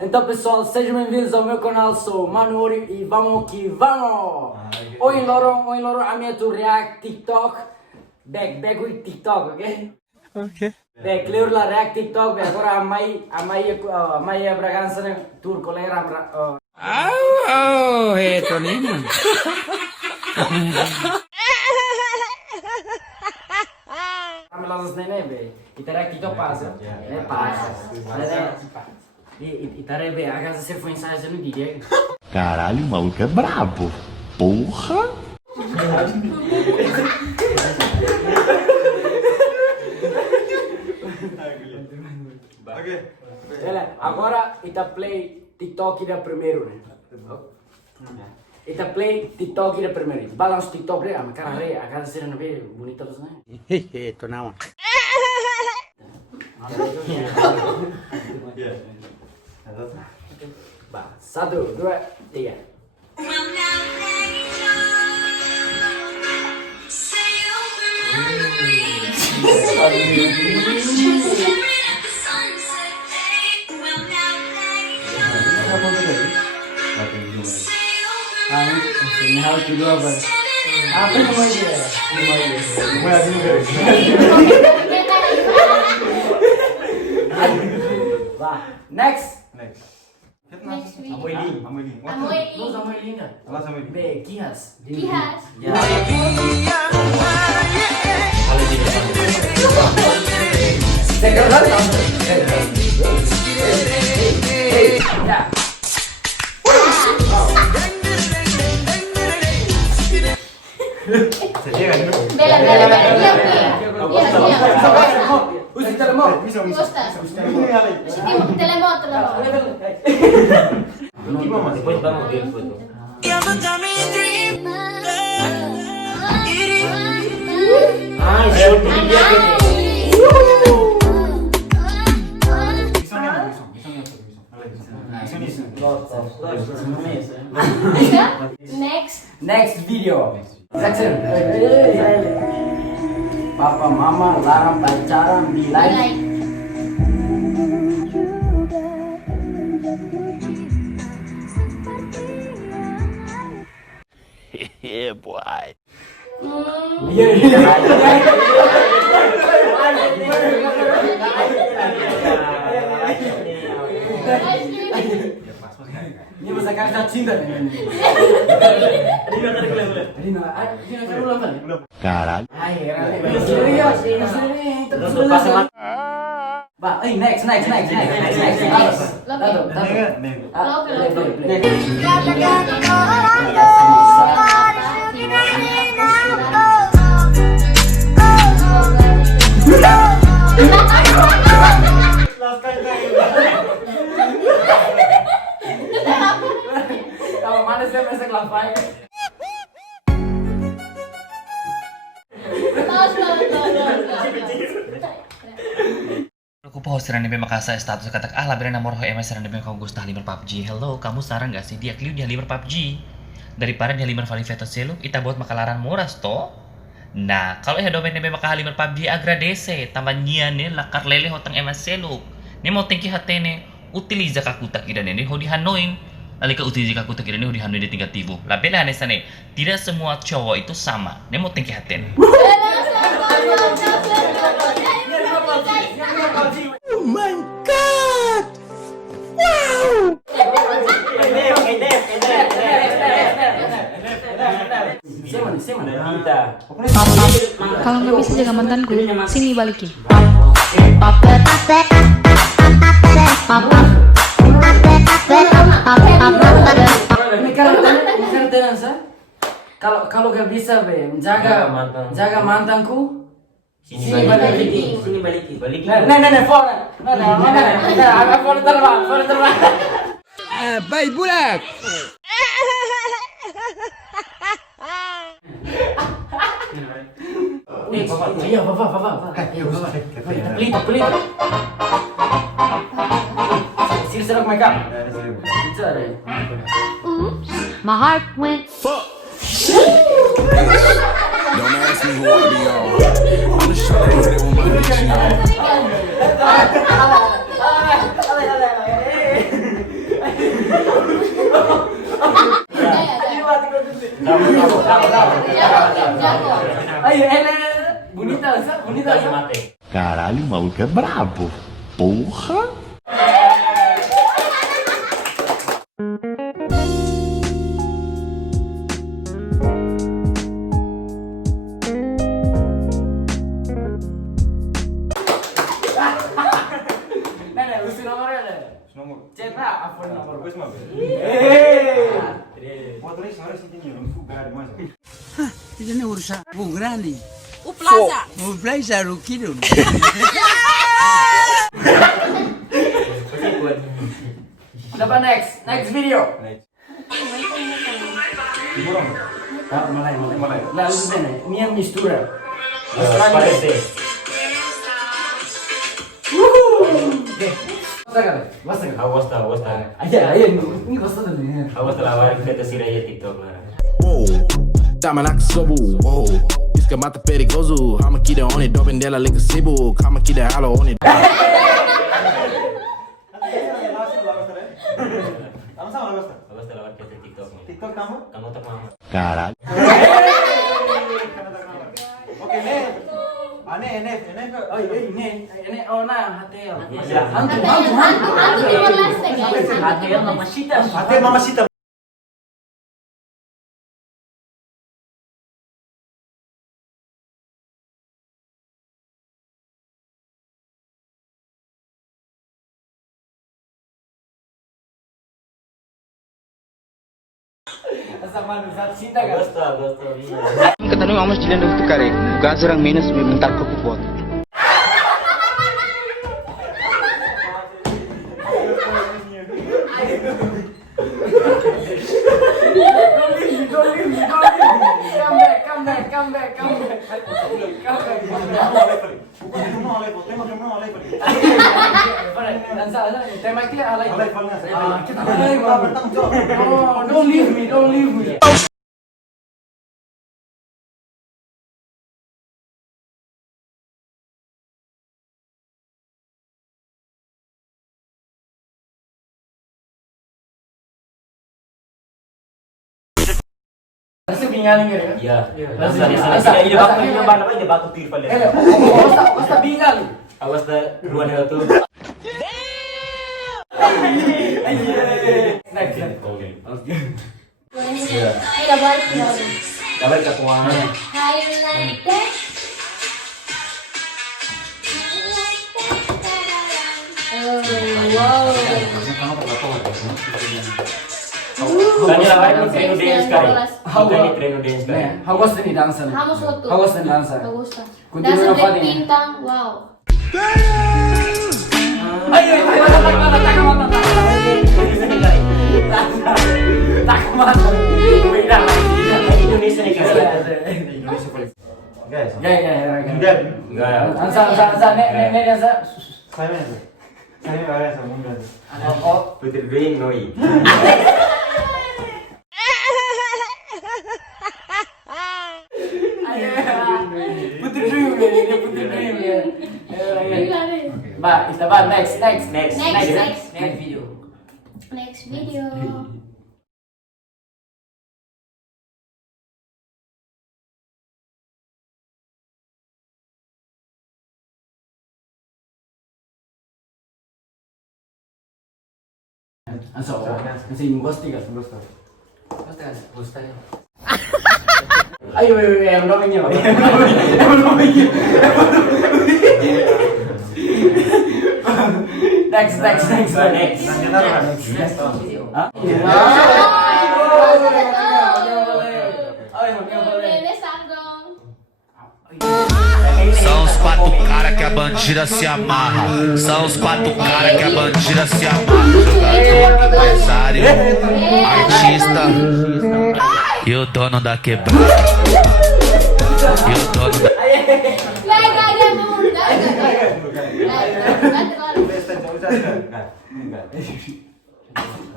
Então pessoal, sejam bem-vindos ao meu canal, sou o Manuri e vamos que vamos! Oi loro, a minha tu react TikTok, back with TikTok, ok? Ok. Back, clear la react TikTok, back, agora amai a Bragança, né? Tur colega Eto nih. Las nene be, kita react TikTok passa, né passa, e tarebe, a casa se foi ensaiar no dia. Caralho, o maluco é brabo. Porra! Agora kita play TikTok da primeiro, né? Kita play TikTok da primeiro. Balance TikTok deh, ama cara re, a casa se não vê bonita dos né? Eto não. Ba, 1, 2, 3. Ini hal kedua apa? Apa namanya? Bah, next. Amoy linga. Be, Kihas. Ya. Sekarang ya. Bela, diam. Usa telemóvel. Gosta? Telemóvel. Depois vamos ver foto. Next video. Jackson. Papa mama larang pacaran di live. Yeah, boy. Ini masa kakak cinta nih. Caralho. Next. Kalau mana saya merasa kelapai. Aku post serang demi makasa status kata labirin nomor MS serang demi kau gustah limer PUBG. Hello, kamu sarang gak sih dia kliu dia limer PUBG? Daripada dia limer vali veto selo, kita buat makalaran muras toh. Nah, kalau ya domain demi makah limer PUBG agradece, tambah nih lakar lele hotang MS selo. Nih mau tinggi hatene, utiliza kakutak idan ini ho dihanoin. Lalu ke utiliza kakutak idan ini ho dihanoin di tingkat tibu. Labela anesane, tidak semua cowok itu sama. Nih mau tinggi hatene. Oh my god! Wow! Kalau nggak bisa jaga mantanku, sini balikin. Kalau gak bisa be, jaga mantanku. Sini balikin. Nah, phone terbang. Baik bulak. Iya, Papa. Pelit. Sini serang makeup. My heart went. Don't ask me who I be on. I'm just trying to hit it with my bitch, you know? Ayo, bonita, bonita. Caralho, o maluco é brabo. Porra! Nenek, usi nomornya deh. Nomor. Cetak apa nomor? Depois uma vez. Pode ler senhora assim tem um fugar mais. Isso não é ursa. O grande. O plaza. O plaza é o quilo. Siapa next video. Figurão. Mulai. Lalu sini, ini yang mistura. Parece. Basta kan? Awas dah. Aja, ini basta dulu. Awas dah lawan kita siraya TikTok lah. Whoa, tama nakasubu. Whoa, isca mata perigoso. I'ma keep it on it, doping dela like a sibu. I'ma keep it hollow on it. Kamu sama awas dah. Awas dah lawan kita TikTok. TikTok kamu? Kamu tak mau. Caralho. Oke, Nek. Nek. Oh ini ona hotel. Hantu Timor Leste guys. Hotel Mamacita. Até mamacita. Asa manusia cinta kan? Awas dah. Katanya mama jalan itu karek. Gas orang minus bentar ke kupot. Come back. Dansa, tema kita alay. No, don't leave me. Nasi bingaling ya? Iya. Nasi Ide baku tirpal ya. Basta bingaling. Awas dah ruan itu. Next. Ada balik ya. Kabar kekuatan. Highlight that. Oh, wow. Kan ya lawan tren dance kali. Bukan tren dance kali. How was the dansa? Vamos outro. How was the dansa? Me gusta. Continúa Danza de fading. pinta, wow. Ayo, tak mata. Beda lagi. Indonesia nih guys. Indonesia paling. Guys. Enggak. Dansa, nek dansa. Saya ada sama muda. Oh, Putri Dream Noi. Putri Dream ya. Ba, next video. Next video. Anso, kasi gusti ka. Ayo, ang namin niyo. Next. São os quatro cara que a bandida se amarra. São os quatro cara que a bandida se amarra. Jogador, empresário, artista e o dono da quebrada. E o dono da...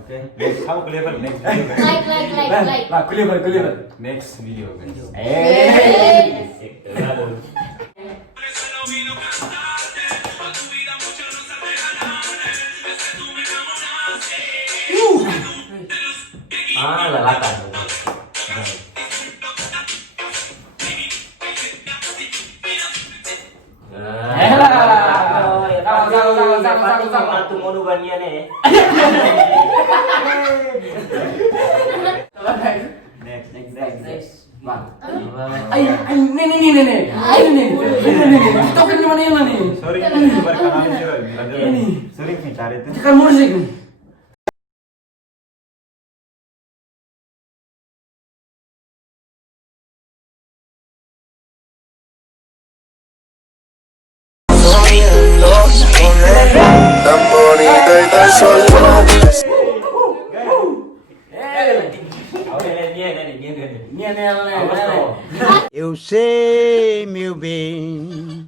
Oke, next kamu ke level next. Like. Kuliban. Next video guys. Lalakan. mau nubania nih. Next. Bang. Ayo, nih. TikTok ini mana yang nih? Sorry, sebar kanalnya sih, Roy. Sering sih cari itu. Tekan musik nih. Eu sei, meu bem.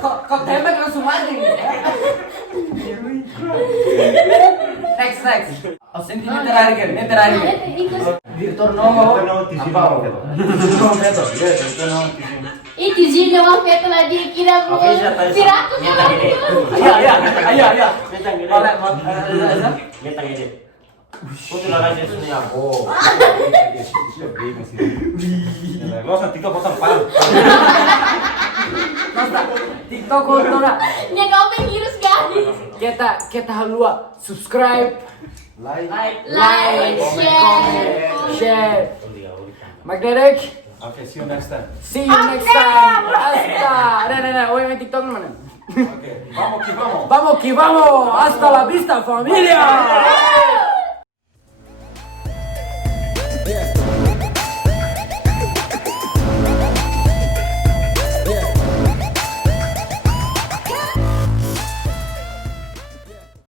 Kau tembak langsung mati nih. Next. Oh, senti ini terakhir. Direktur nomor. Apa? Ih, Tizzy nama Feto lagi kira mau piraku Ayo. Lihat ini. Kau tuh lagi sini aku. Lo usah TikTok potong pal. TikTok kontora. Nya kau menggirus gadis. Kita halua subscribe, Like, share. Magnetic. Oke, see you next time. See you next time. Hasta. Nah. Oh, yang TikTok mana? Oke, vamos que vamos. Vamos que vamos. Hasta la vista, familia.